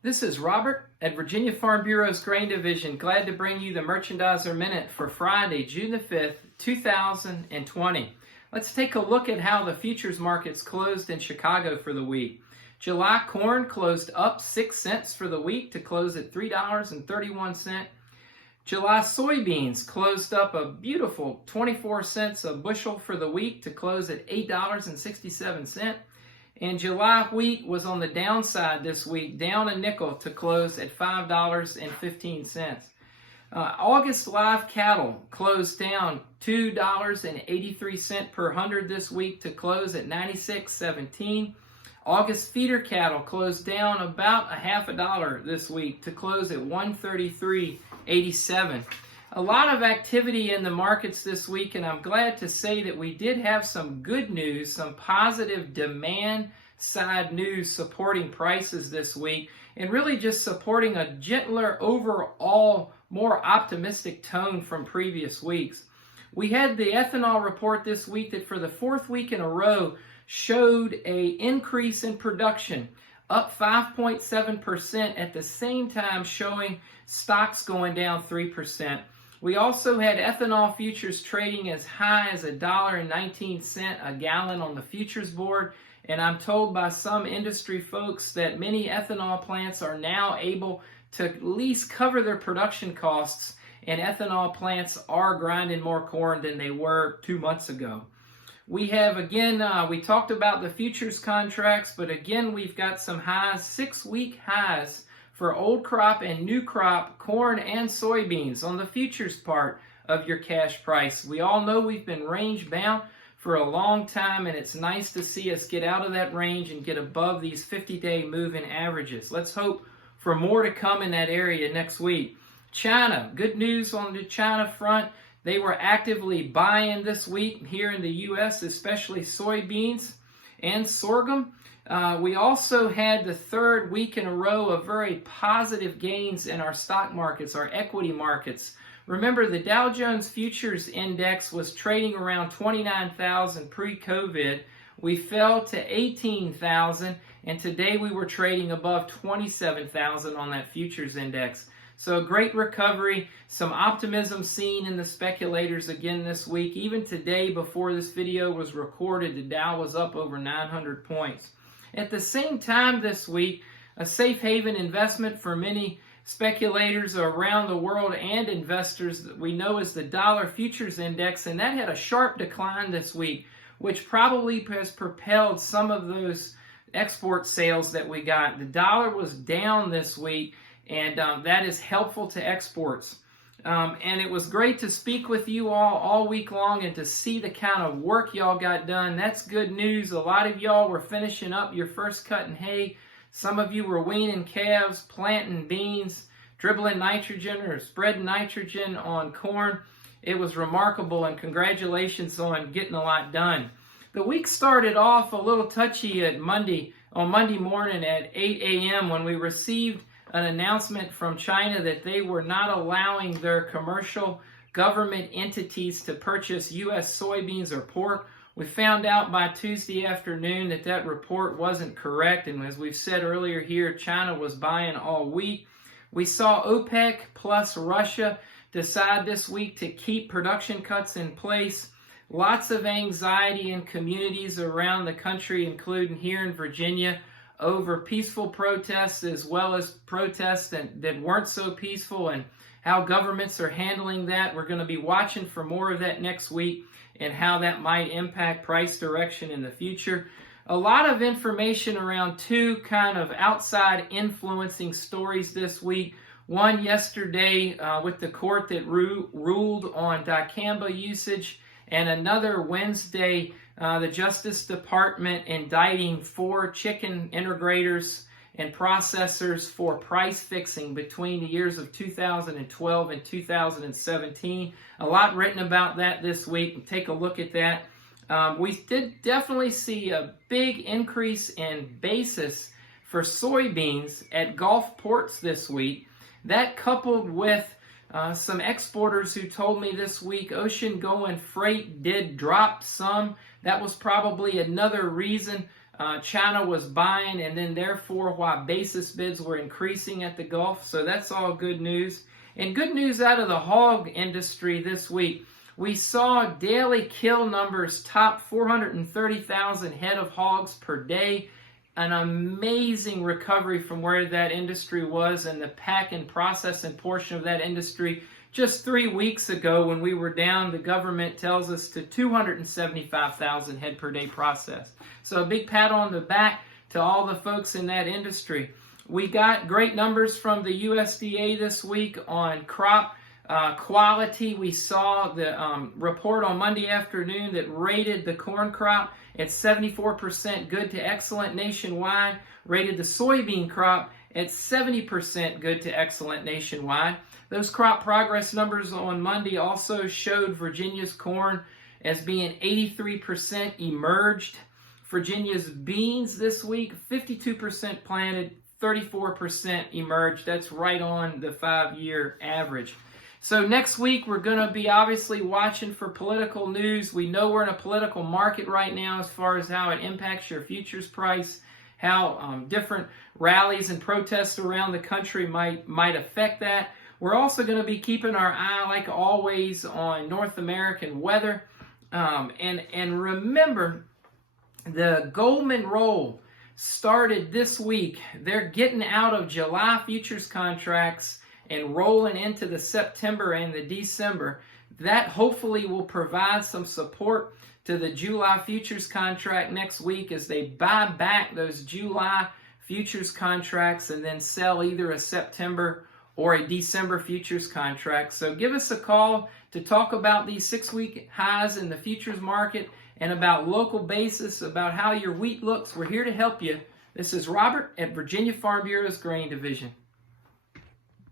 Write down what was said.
This is Robert at Virginia Farm Bureau's Grain Division. Glad to bring you the Merchandiser Minute for Friday, June the 5th, 2020. Let's take a look at how the futures markets closed in Chicago for the week. July corn closed up 6 cents for the week to close at $3.31. July soybeans closed up a beautiful 24 cents a bushel for the week to close at $8.67. And July wheat was on the downside this week, down a nickel to close at $5.15. August live cattle closed down $2.83 per hundred this week to close at 96.17. August feeder cattle closed down about a half a dollar this week to close at 133.87. A lot of activity in the markets this week, and I'm glad to say that we did have some good news, some positive demand side news supporting prices this week, and really just supporting a gentler overall, more optimistic tone from previous weeks. We had the ethanol report this week that for the fourth week in a row showed an increase in production, up 5.7%, at the same time showing stocks going down 3%. We also had ethanol futures trading as high as $1.19 a gallon on the futures board, and I'm told by some industry folks that many ethanol plants are now able to at least cover their production costs, and ethanol plants are grinding more corn than they were 2 months ago. We have, again, we talked about the futures contracts, but again, we've got some highs, 6-week highs for old crop and new crop corn and soybeans on the futures part of your cash price. We all know we've been range bound for a long time, and it's nice to see us get out of that range and get above these 50-day moving averages. Let's hope for more to come in that area next week. China, good news on the China front. They were actively buying this week here in the U.S., especially soybeans and sorghum. We also had the third week in a row of very positive gains in our stock markets, our equity markets. Remember, the Dow Jones Futures Index was trading around 29,000 pre-COVID. We fell to 18,000, and today we were trading above 27,000 on that futures index. So a great recovery, some optimism seen in the speculators again this week. Even today, before this video was recorded, the Dow was up over 900 points. At the same time this week, a safe haven investment for many speculators around the world and investors that we know is the dollar futures index, and that had a sharp decline this week, which probably has propelled some of those export sales that we got. The dollar was down this week, and that is helpful to exports. And it was great to speak with you all week long and to see the kind of work y'all got done. That's good news. A lot of y'all were finishing up your first cut in hay. Some of you were weaning calves, planting beans, dribbling nitrogen or spreading nitrogen on corn. It was remarkable, and congratulations on getting a lot done. The week started off a little touchy on Monday morning at 8 a.m. when we received an announcement from China that they were not allowing their commercial government entities to purchase U.S. soybeans or pork. We found out by Tuesday afternoon that that report wasn't correct, and as we've said earlier here, China was buying all week. We saw OPEC plus Russia decide this week to keep production cuts in place. Lots of anxiety in communities around the country, including here in Virginia, over peaceful protests as well as protests that weren't so peaceful, and how governments are handling that. We're going to be watching for more of that next week and how that might impact price direction in the future. A lot of information around two kind of outside influencing stories this week. One yesterday with the court that ruled on dicamba usage, and another Wednesday, the Justice Department indicting 4 chicken integrators and processors for price fixing between the years of 2012 and 2017. A lot written about that this week. Take a look at that. We did definitely see a big increase in basis for soybeans at Gulf ports this week. That coupled with some exporters who told me this week ocean going freight did drop some. That was probably another reason China was buying, and then therefore why basis bids were increasing at the Gulf. So that's all good news. And good news out of the hog industry this week. We saw daily kill numbers top 430,000 head of hogs per day. An amazing recovery from where that industry was and the pack and processing portion of that industry just 3 weeks ago when we were down, the government tells us, to 275,000 head per day processed. So a big pat on the back to all the folks in that industry. We got great numbers from the USDA this week on crop quality. We saw the report on Monday afternoon that rated the corn crop at 74% good to excellent nationwide, rated the soybean crop at 70% good to excellent nationwide. Those crop progress numbers on Monday also showed Virginia's corn as being 83% emerged. Virginia's beans this week, 52% planted, 34% emerged. That's right on the 5-year average. So next week, we're going to be obviously watching for political news. We know we're in a political market right now as far as how it impacts your futures price, how different rallies and protests around the country might affect that. We're also going to be keeping our eye, like always, on North American weather. And remember, the Goldman roll started this week. They're getting out of July futures contracts and rolling into the September and the December. That hopefully will provide some support to the July futures contract next week as they buy back those July futures contracts and then sell either a September or a December futures contract. So give us a call to talk about these 6-week highs in the futures market and about local basis, about how your wheat looks. We're here to help you. This is Robert at Virginia Farm Bureau's Grain Division.